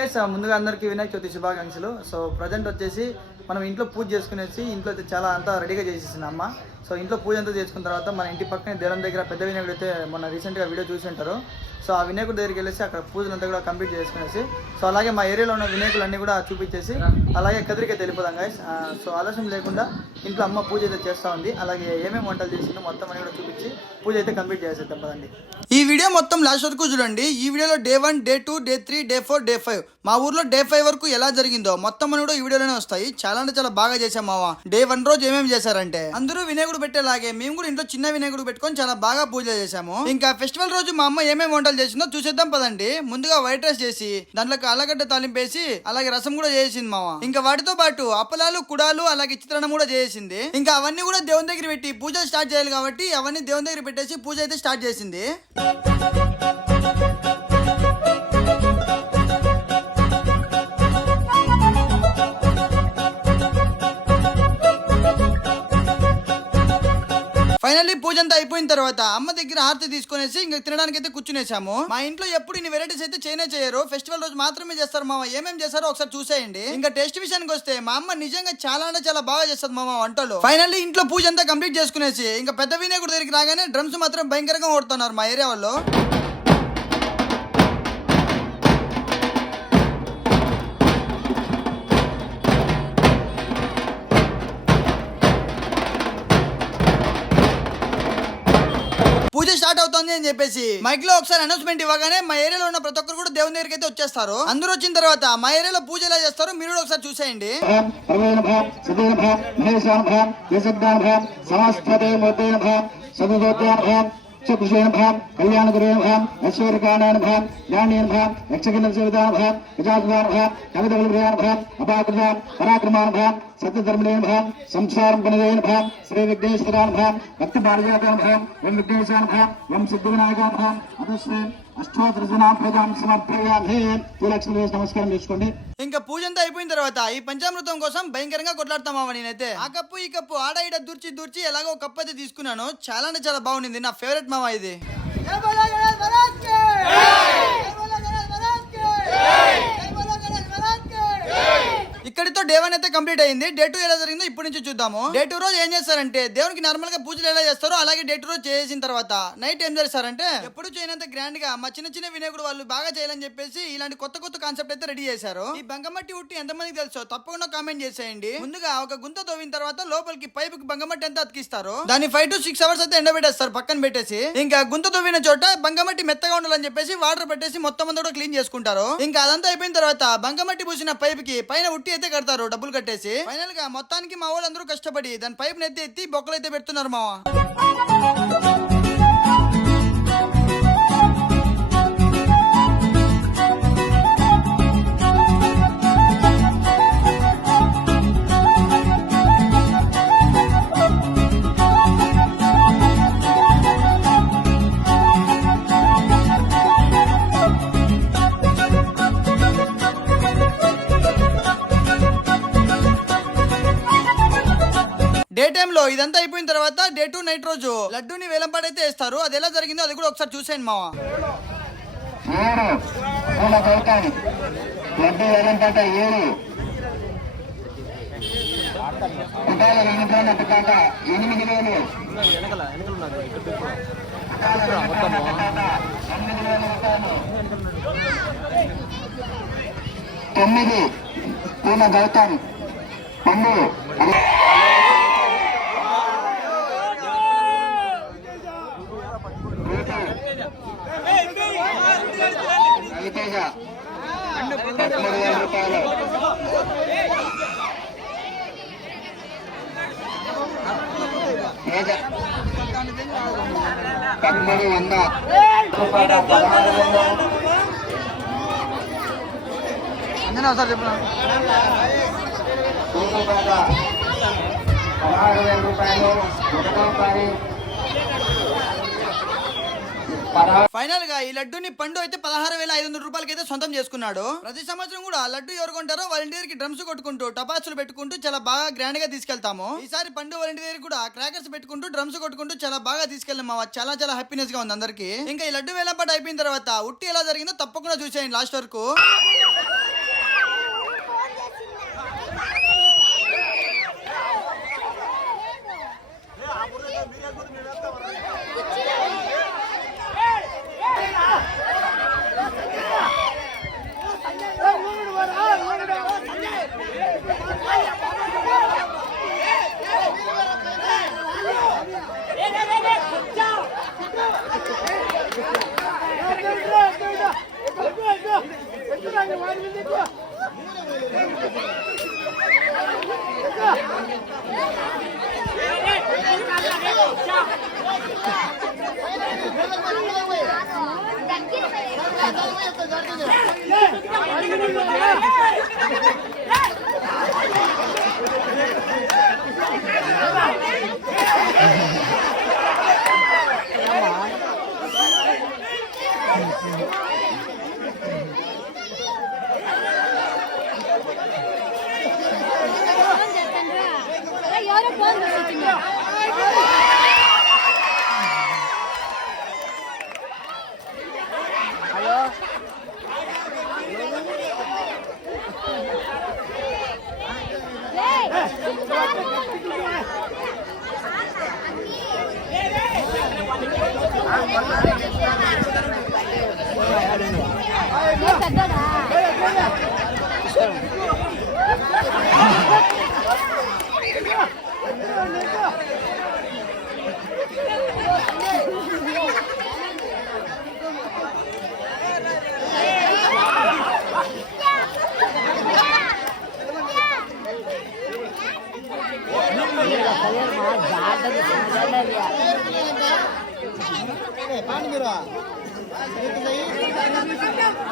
Guys, ముందుగా అందరికీ వినాయక చవితి శుభాకాంక్షలు. సో ప్రజెంట్ వచ్చేసి మనం ఇంట్లో పూజ చేసుకునేసి ఇంట్లో అయితే చాలా అంతా రెడీగా చేసేసింది అమ్మ. సో ఇంట్లో పూజ అంతా చేసుకున్న తర్వాత మన ఇంటి పక్కనే దేవుని దగ్గర పెద్ద వినాయకుడు అయితే మొన్న రీసెంట్గా వీడియో చూసి ఉంటారు. సో ఆ వినాయకుడి దగ్గరికి వెళ్ళేసి అక్కడ పూజలంతా కూడా కంప్లీట్ చేసుకునేసి సో అలాగే మా ఏరియాలో ఉన్న వినాయకులన్నీ కూడా చూపించేసి అలాగే కదిరికి వెళ్ళిపోదాం గైస్. సో ఆలస్యం లేకుండా ఇంట్లో అమ్మ పూజ అయితే చేస్తూ ఉంది. అలాగే ఏమేమి వంటలు చేసిందో మొత్తం అని కూడా చూపించి పూజ అయితే కంప్లీట్ చేసేద్దాం పదండి. ఈ వీడియో మొత్తం లాస్ట్ వరకు చూడండి. ఈ వీడియోలో day 1, day 2, day 3, day 4, day 5 మా ఊర్లో డే 5 వరకు ఎలా జరిగిందో మొత్తం అని కూడా ఈ వీడియోలోనే వస్తాయి. చాలా అంటే చాలా బాగా చేసాం మావా. డే 1 రోజు ఏమేమి చేశారంటే అందరూ వినాయకుడు పెట్టేలాగే మేము కూడా ఇంట్లో చిన్న వినాయకుడు పెట్టుకొని చాలా బాగా పూజ చేసాము. ఇంకా ఫెస్టివల్ రోజు మా అమ్మ ఏమేమి వంటలు చేసిందో చూసేద్దాం పదండి. ముందుగా వైట్ రైస్ చేసి దాంట్లోకి ఆలుగడ్డ తాలింపేసి అలాగే రసం కూడా చేసింది మామ. ఇంకా వాటితో పాటు అప్పలాలు, కుడాలు అలాగే చిత్రాన్నం కూడా చేసింది. ఇంకా అవన్నీ కూడా దేవుని దగ్గర పెట్టి పూజ స్టార్ట్ చేయాలి కాబట్టి అవన్నీ దేవుని దగ్గర పెట్టేసి పూజ అయితే స్టార్ట్ చేసింది. ఫైనల్లీ పూజ అంతా అయిపోయిన తర్వాత అమ్మ దగ్గర హారతి తీసుకునేసి ఇంకా తినడానికి అయితే కూర్చునేసాము. మా ఇంట్లో ఎప్పుడు ఇన్ని వెరైటీస్ అయితే చేయరు. ఫెస్టివల్ రోజు మాత్రమే చేస్తారు మామ. ఏమేమి చేస్తారో ఒకసారి చూసేయండి. ఇంకా టేస్ట్ విషయానికి వస్తే మా అమ్మ నిజంగా చాలా అంటే చాలా బాగా చేస్తుంది మామ వంటలు. ఫైనల్లీ ఇంట్లో పూజ అంతా కంప్లీట్ చేసుకునేసి ఇంకా పెద్ద వినాయకుడి దగ్గరికి రాగానే డ్రమ్స్ మాత్రం భయంకరంగా కొడుతున్నారు మా ఏరియా వాళ్ళు. పూజ స్టార్ట్ అవుతుంది అని చెప్పేసి మైక్ లో ఒకసారి అనౌన్స్మెంట్ ఇవ్వగానే మా ఏరియాలో ఉన్న ప్రతి ఒక్కరు కూడా దేవుని దగ్గరికి అయితే వచ్చేస్తారు. అందరూ వచ్చిన తర్వాత మా ఏరియాలో పూజ ఎలా చేస్తారో మీరు కూడా ఒకసారి చూసేయండి. కళ్యాణ గురుభాం ఐశ్వర్యకారణానుభాం జ్ఞానీనుభాం యక్షకిన్నభాం గజాభాం కవితభాం అపాకృభాం పరాక్రమానుభాం సత్యధర్మణేనుభాం సంసారం పునరేనుభాం శ్రీ విఘ్నేశ్వరానుభాం భక్తి పారిజాతానుభాం ఓం విఘ్నేశానుభాం ఓం సిద్ధివినాయకానుభాం అదశ్రీ నమస్కారం చేసుకోండి. ఇంకా పూజ అంతా అయిపోయిన తర్వాత ఈ పంచామృతం కోసం భయంకరంగా కొట్లాడతామా. నేనైతే ఆ కప్పు ఈ కప్పు ఆడ ఈడ దూర్చి ఎలాగో కప్పు అయితే తీసుకున్నాను. చాలా అంటే చాలా బాగుంది. నా ఫేవరెట్ మావా ఇది. ఇక్కడితో డే 1 అయితే కంప్లీట్ అయింది. డే 2 ఎలా జరిగిందో ఇప్పటి నుంచి చూద్దాము. డే 2 రోజు ఏం చేస్తారంటే దేవునికి నార్మల్ గా పూజలు ఎలా చేస్తారో అలాగే డే 2 రోజు చేసిన తర్వాత నైట్ ఏం చేస్తారంటే ఎప్పుడు చేయనంత గ్రాండ్ గా మా చిన్న చిన్న వినాయకుడు వాళ్ళు బాగా చేయాలని చెప్పేసి ఇలాంటి కొత్త కాన్సెప్ట్ అయితే రెడీ చేశారు. ఈ బంగమట్టి ఉట్టి ఎంతమందికి తెలుసో తప్పకుండా కామెంట్ చేసేయండి. ముందుగా ఒక గుంత తవ్విన తర్వాత లోపలికి పైప్ కి బంగమట్టి ఎంత అతికిస్తారు. దాన్ని 5 to 6 అవర్స్ అయితే ఎండబెట్టేస్తారు పక్కన పెట్టేసి. ఇంకా గుంత తవ్విన చోట బంగమట్టి మెత్తగా ఉండాలని చెప్పేసి వాటర్ పెట్టేసి మొత్తం అంతా కూడా క్లీన్ చేసుకుంటారు. ఇంకా అదంతా అయిపోయిన తర్వాత బంగమట్టి పూసిన పైప్ కి పైన ఉట్టి అయితే కడతారు డబ్బులు కట్టేసి. ఫైనల్ గా మొత్తానికి మా వాళ్ళందరూ కష్టపడి దాని పైప్ ఎత్తి బొక్కలు అయితే పెడుతున్నారు మావా. డే టైమ్ లో ఇదంతా అయిపోయిన తర్వాత డే 2 నైట్ రోజు లడ్డూని వేలంపాట అయితే వేస్తారు. అది ఎలా జరిగిందో అది కూడా ఒకసారి చూసేయండి మావా. గౌతమ్ అంజనా సార్ చెప్పిన 16,000 రూపాయలు. ఫైనల్ గా ఈ లడ్డూని పండు అయితే 16,500 రూపాయలకి అయితే సొంతం చేసుకున్నాడు. ప్రతి సంవత్సరం కూడా లడ్డు ఎవరు కొంటారో వాళ్ళ ఇంటి దగ్గరికి డ్రమ్స్ కొట్టుకుంటూ టపాసులు పెట్టుకుంటూ చాలా బాగా గ్రాండ్ గా తీసుకెళ్తాము. ఈసారి పండు వాళ్ళ ఇంటి దగ్గర కూడా క్రాకర్స్ పెట్టుకుంటూ డ్రమ్స్ కొట్టుకుంటూ చాలా బాగా తీసుకెళ్ళాము. చాలా చాలా హ్యాపీనెస్ గా ఉంది అందరికి. ఇంకా ఈ లడ్డు వేలంపాట అయిపోయిన తర్వాత ఉట్టి ఎలా జరిగిందో తప్పకుండా చూసేయండి లాస్ట్ వరకు.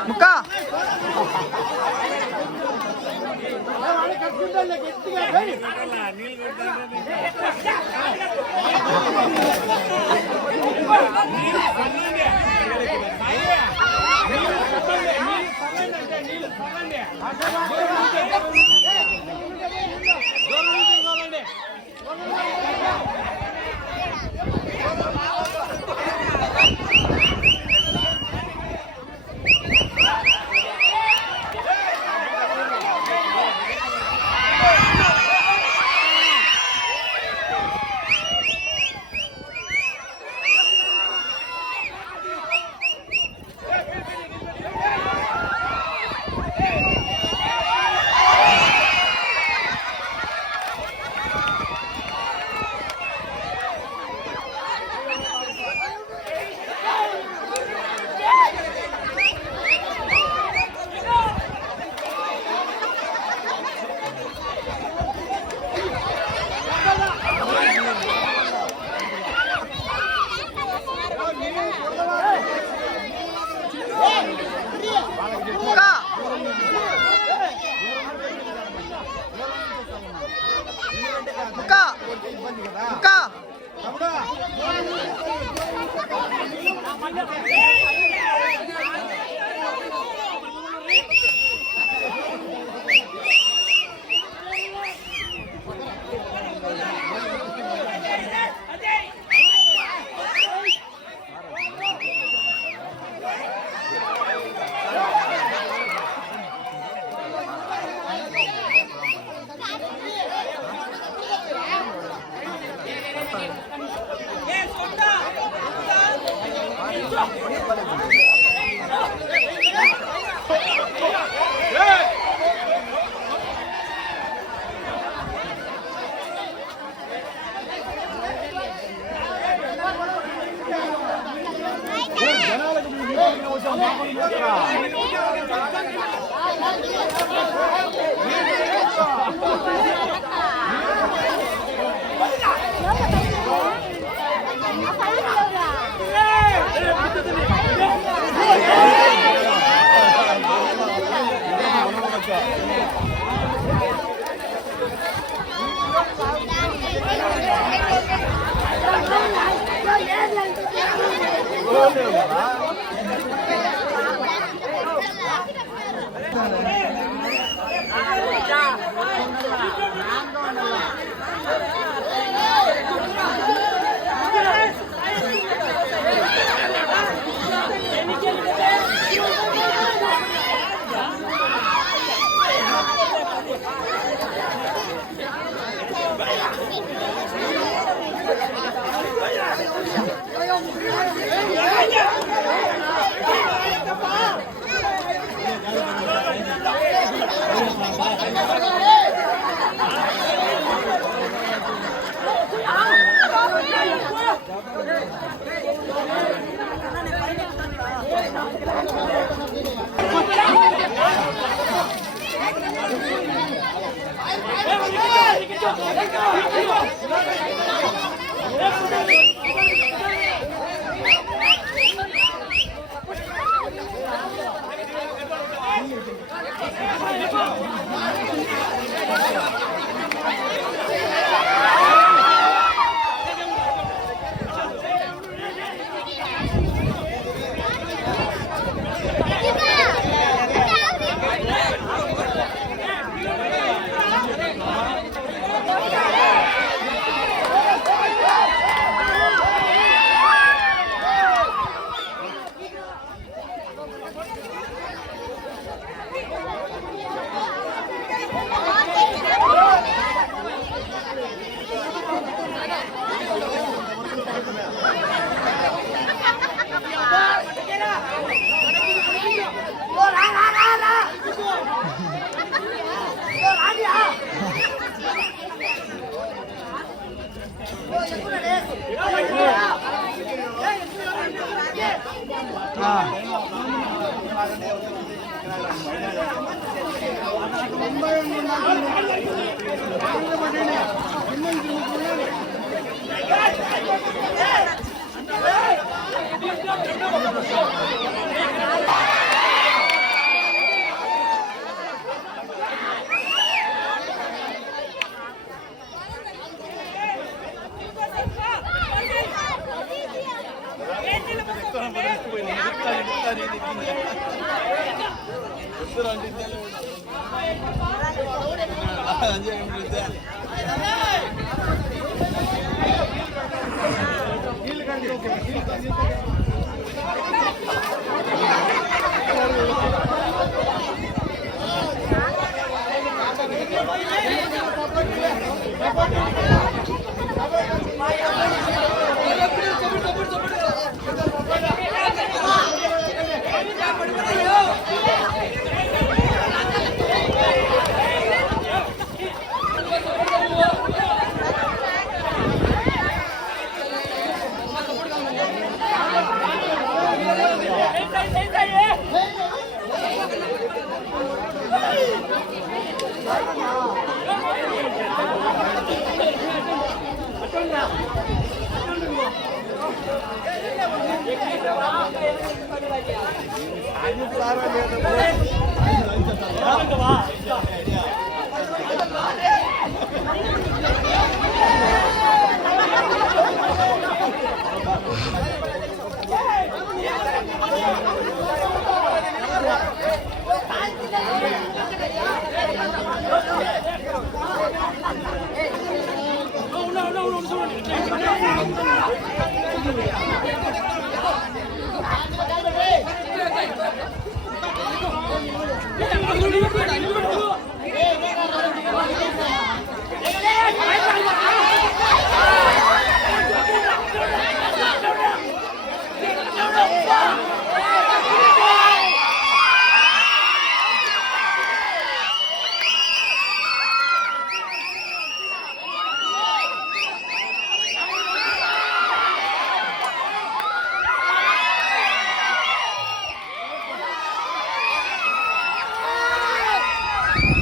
ముక్కా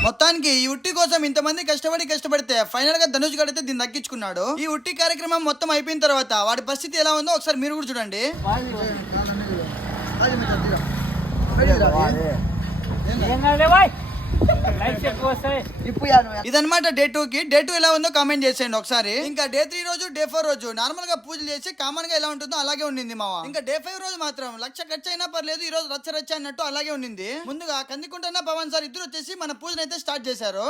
మొత్తానికి ఈ ఉట్టి కోసం ఇంతమంది కష్టపడితే ఫైనల్ గా ధనుష్ గడ్ అయితే దీన్ని దక్కించుకున్నాడు. ఈ ఉట్టి కార్యక్రమం మొత్తం అయిపోయిన తర్వాత వాడి పరిస్థితి ఎలా ఉందో ఒకసారి మీరు కూడా చూడండి. ఇదన్నమాట డే 2 కి. డే 2 ఎలా ఉందో కామెంట్ చేసేయండి ఒకసారి. ఇంకా డే 3 రోజు, డే 4 రోజు నార్మల్ గా పూజలు చేసి కామన్ గా ఎలా ఉంటుందో అలాగే ఉండింది మావా. ఇంకా డే 5 రోజు మాత్రం లక్ష ఖర్చు అయినా పర్లేదు, ఈ రోజు రచ్చ అన్నట్టు అలాగే ఉండింది. ముందుగా కందికుంటన్న పవన్ సార్ ఇద్దరు వచ్చేసి మన పూజను అయితే స్టార్ట్ చేశారు.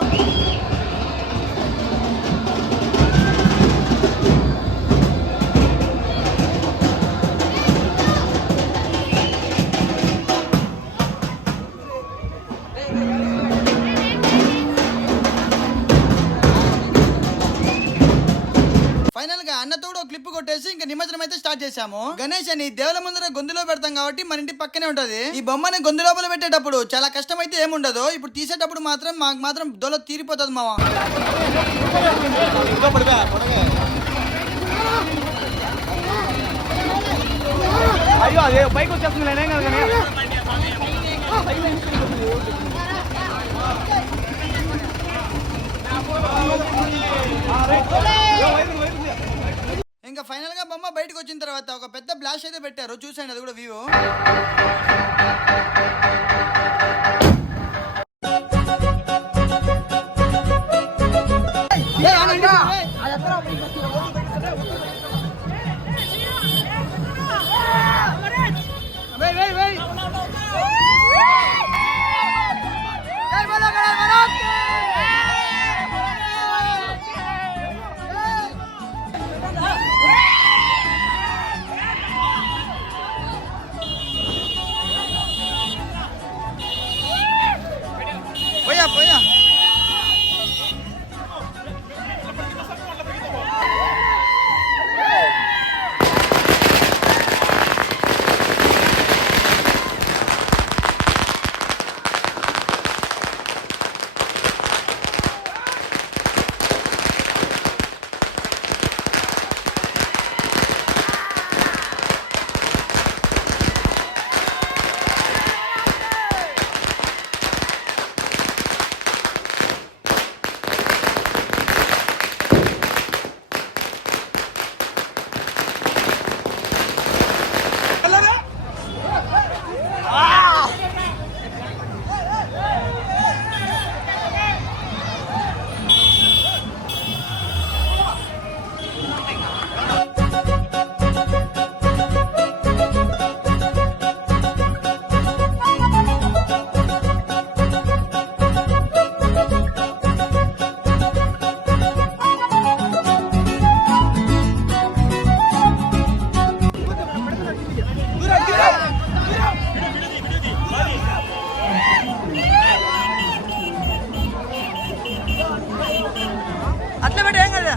ఫైనల్ గా అన్నతో కూడా క్లిప్ కొట్టేసి ఇంకా నిమజ్జనం అయితే స్టార్ట్ చేశాము. గణేష్ అని దేవుల ముందర గొంతులో పెడతాం కాబట్టి మన ఇంటి పక్కనే ఉంటది. ఈ బొమ్మని గొంతు లోపల పెట్టేటప్పుడు చాలా కష్టం అయితే ఏముండదు. ఇప్పుడు తీసేటప్పుడు మాత్రం మాకు మాత్రం దొల తీరిపోతుంది మావా. అయ్యో అదే బైక్ వచ్చేస్తుంది నేనేం కదా కానీ ఇంకా ఫైనల్ గా బొమ్మ బయటకు వచ్చిన తర్వాత ఒక పెద్ద బ్లాష్ అయితే పెట్టారు, చూసండి అది కూడా వ్యూ. పోయా అట్లా పెట్టి ఏం కదా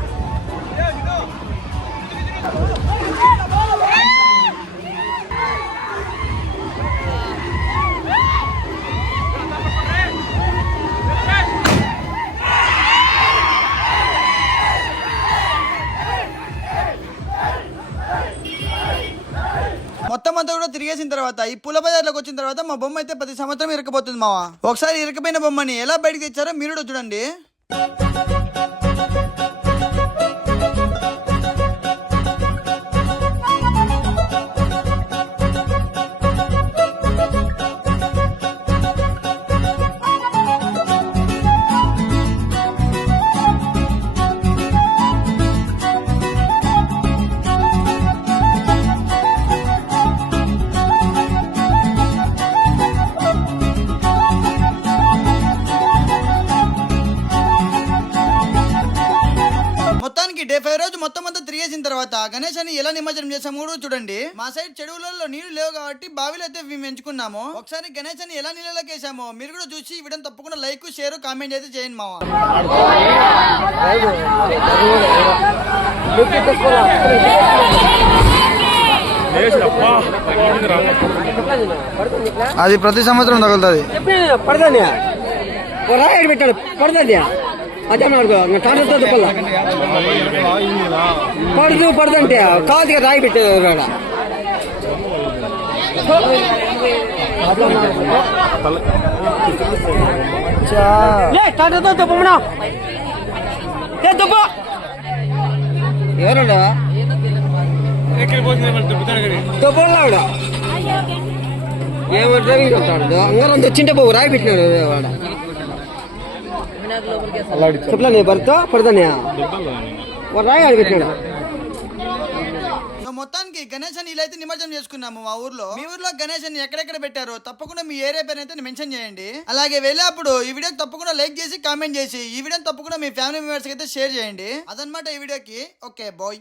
మొత్తం అంతా కూడా తిరిగేసిన తర్వాత ఈ పూల బజార్లోకి వచ్చిన తర్వాత మా బొమ్మ అయితే ప్రతి సంవత్సరం ఇరకపోతుంది మావా. ఒకసారి ఇరకపోయిన బొమ్మని ఎలా బయటకు తెచ్చారో మీరు కూడా చూడండి. డే 5 రోజు మొత్తం అంతా తిరిగేసిన తర్వాత గణేశాన్ని ఎలా నిమజ్జనం చేసాము కూడా చూడండి. మా సైడ్ చెరువులలో నీళ్లు లేవు కాబట్టి బావిలో అయితే మేము ఎంచుకున్నాము. ఒకసారి గణేశాన్ని ఎలా నీళ్ళలోకి వేసామో మీరు కూడా చూసి ఈ వీడియోని తప్పకుండా లైక్ షేర్ కామెంట్ అయితే చేయండి మావా. అది ప్రతి సంవత్సరం తగులుతుంది. అదే పడదు పడదంటే కాదుగా రాయి పెట్టేది ఎవరా దుబ్బలావిడ ఏమో డ్రైవింగ్ చెప్తాడు అంగరం తెచ్చింటే బాబు రాయి పెట్టినాడు వాడ చెప్పలే నీ భర్త పడదానే రాయి ఆడి పెట్టినాడు. మొత్తానికి గణేశాన్ని ఇలా అయితే నిమజ్జనం చేసుకున్నాము మా ఊర్లో. మీ ఊర్లో గణేశాన్ని ఎక్కడెక్కడ పెట్టారో తప్పకుండా మీ ఏరియా పేరు అయితే మెన్షన్ చేయండి. అలాగే వెళ్ళేప్పుడు ఈ వీడియోకి తప్పకుండా లైక్ చేసి కామెంట్ చేసి ఈ వీడియోని తప్పకుండా మీ ఫ్యామిలీ మెంబర్స్ అయితే షేర్ చేయండి. అదనమాట ఈ వీడియోకి. Okay bye.